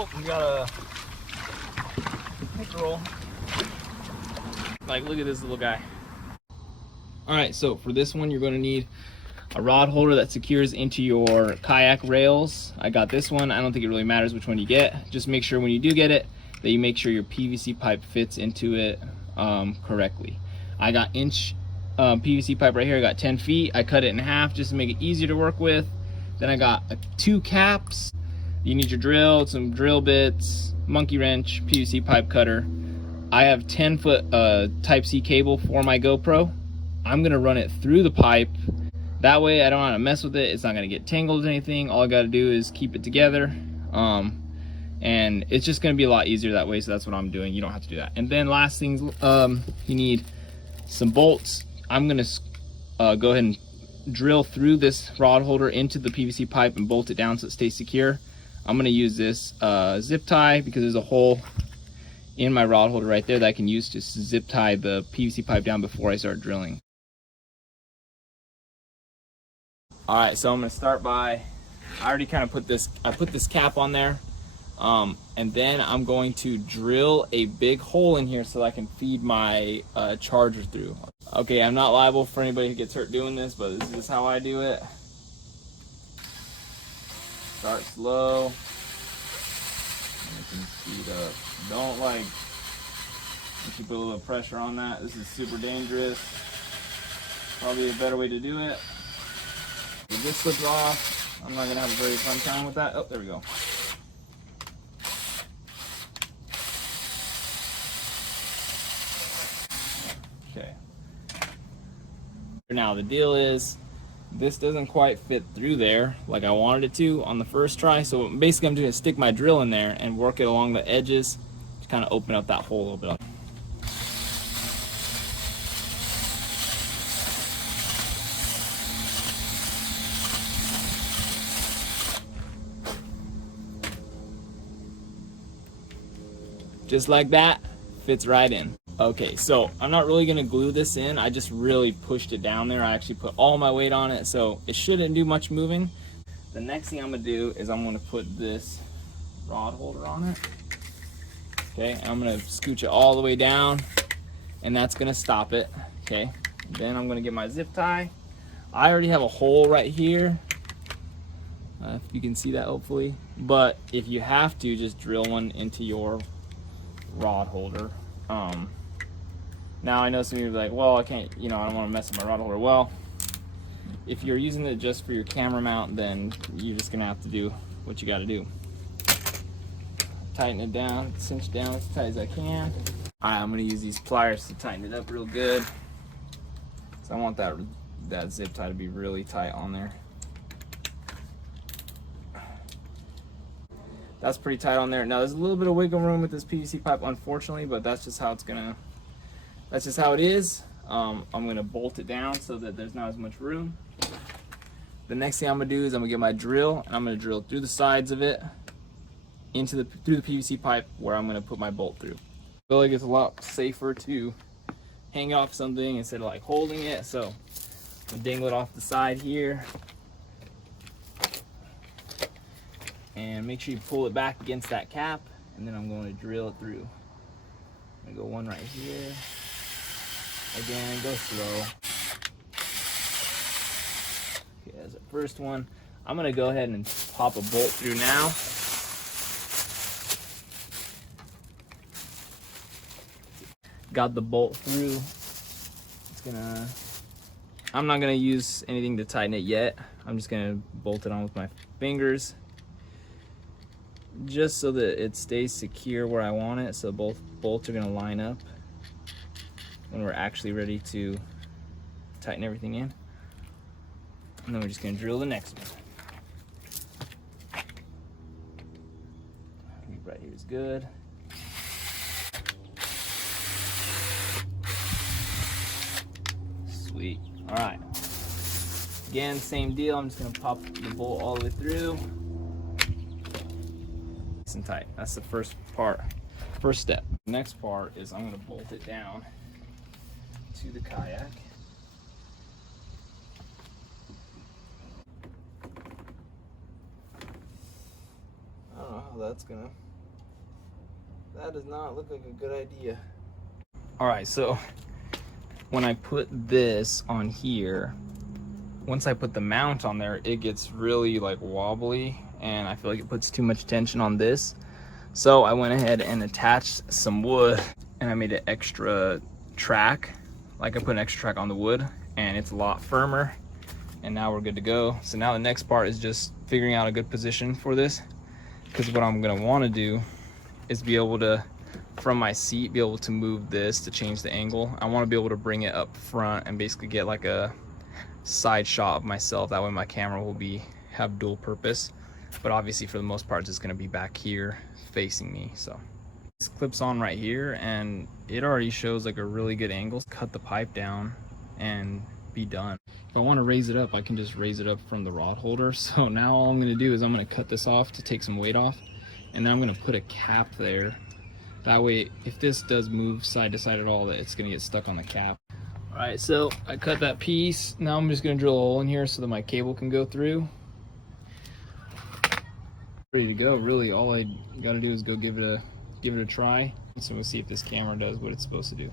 Oh, we got a pickerel. Like, look at this little guy. All right, so for this one, you're going to need a rod holder that secures into your kayak rails. I got this one. I don't think it really matters which one you get. Just make sure when you do get it that you make sure your PVC pipe fits into it correctly. I got inch PVC pipe right here. I got 10 feet. I cut it in half just to make it easier to work with. Then I got 2 caps. You need your drill, some drill bits, monkey wrench, PVC pipe cutter. I have 10-foot Type-C cable for my GoPro. I'm gonna run it through the pipe. That way I don't want to mess with it. It's not gonna get tangled or anything. All I gotta do is keep it together. And it's just gonna be a lot easier that way, so that's what I'm doing. You don't have to do that. And then last things, you need some bolts. I'm gonna go ahead and drill through this rod holder into the PVC pipe and bolt it down so it stays secure. I'm gonna use this zip tie because there's a hole in my rod holder right there that I can use to zip tie the PVC pipe down before I start drilling. All right, so I'm gonna start by, I already kind of put this cap on there, and then I'm going to drill a big hole in here so I can feed my charger through. Okay, I'm not liable for anybody who gets hurt doing this, but this is how I do it. Start slow, and you can speed up. Don't like, if you put a little pressure on that, this is super dangerous. Probably a better way to do it. If this slips off, I'm not gonna have a very fun time with that. Oh, there we go. Okay. Now the deal is, this doesn't quite fit through there like I wanted it to on the first try. So basically I'm just gonna stick my drill in there and work it along the edges to kind of open up that hole a little bit. Just like that, fits right in. Okay, so I'm not really gonna glue this in. I just really pushed it down there. I actually put all my weight on it, so it shouldn't do much moving. The next thing I'm gonna do is I'm gonna put this rod holder on it. Okay, and I'm gonna scooch it all the way down, and that's gonna stop it. Okay, then I'm gonna get my zip tie. I already have a hole right here. If you can see that, hopefully. But if you have to, just drill one into your rod holder. Now I know some of you are like, well, I can't, I don't want to mess with my rod holder. Well, if you're using it just for your camera mount, then you're just gonna have to do what you got to do. Tighten it down, cinch down as tight as I can. All right, I'm gonna use these pliers to tighten it up real good. So I want that zip tie to be really tight on there. That's pretty tight on there. Now there's a little bit of wiggle room with this PVC pipe, unfortunately, but that's just how it is. I'm gonna bolt it down so that there's not as much room. The next thing I'm gonna do is I'm gonna get my drill and I'm gonna drill through the sides of it through the PVC pipe where I'm gonna put my bolt through. I feel like it's a lot safer to hang off something instead of like holding it. So I'm gonna dangle it off the side here. And make sure you pull it back against that cap, and then I'm going to drill it through. I'm going to go one right here. Again, go slow. Okay, that's the first one. I'm going to go ahead and pop a bolt through now. Got the bolt through. I'm not going to use anything to tighten it yet. I'm just going to bolt it on with my fingers, just so that it stays secure where I want it. So both bolts are going to line up when we're actually ready to tighten everything in. And then we're just going to drill the next one. Right here is good. Sweet. All right. Again, same deal. I'm just going to pop the bolt all the way through. And tight. That's the first step. The next part is I'm going to bolt it down to the kayak. I don't know how that's going to That does not look like a good idea. All right, so when I put this on here, once I put the mount on there, it gets really like wobbly, and I feel like it puts too much tension on this. So I went ahead and attached some wood, and I made an extra track. Like I put an extra track on the wood, and it's a lot firmer, and now we're good to go. So now the next part is just figuring out a good position for this, because what I'm gonna wanna do is be able to, from my seat, be able to move this to change the angle. I wanna be able to bring it up front and basically get like a side shot of myself. That way my camera will have dual purpose. But obviously for the most part, it's just gonna be back here facing me. So this clips on right here, and it already shows like a really good angle. Cut the pipe down and be done. If I want to raise it up, I can just raise it up from the rod holder. So now all I'm going to do is I'm going to cut this off to take some weight off, and then I'm going to put a cap there. That way, if this does move side to side at all, that it's going to get stuck on the cap. All right, so I cut that piece. Now I'm just going to drill a hole in here so that my cable can go through. Ready to go. Really, all I got to do is go give it a try. So we'll see if this camera does what it's supposed to do.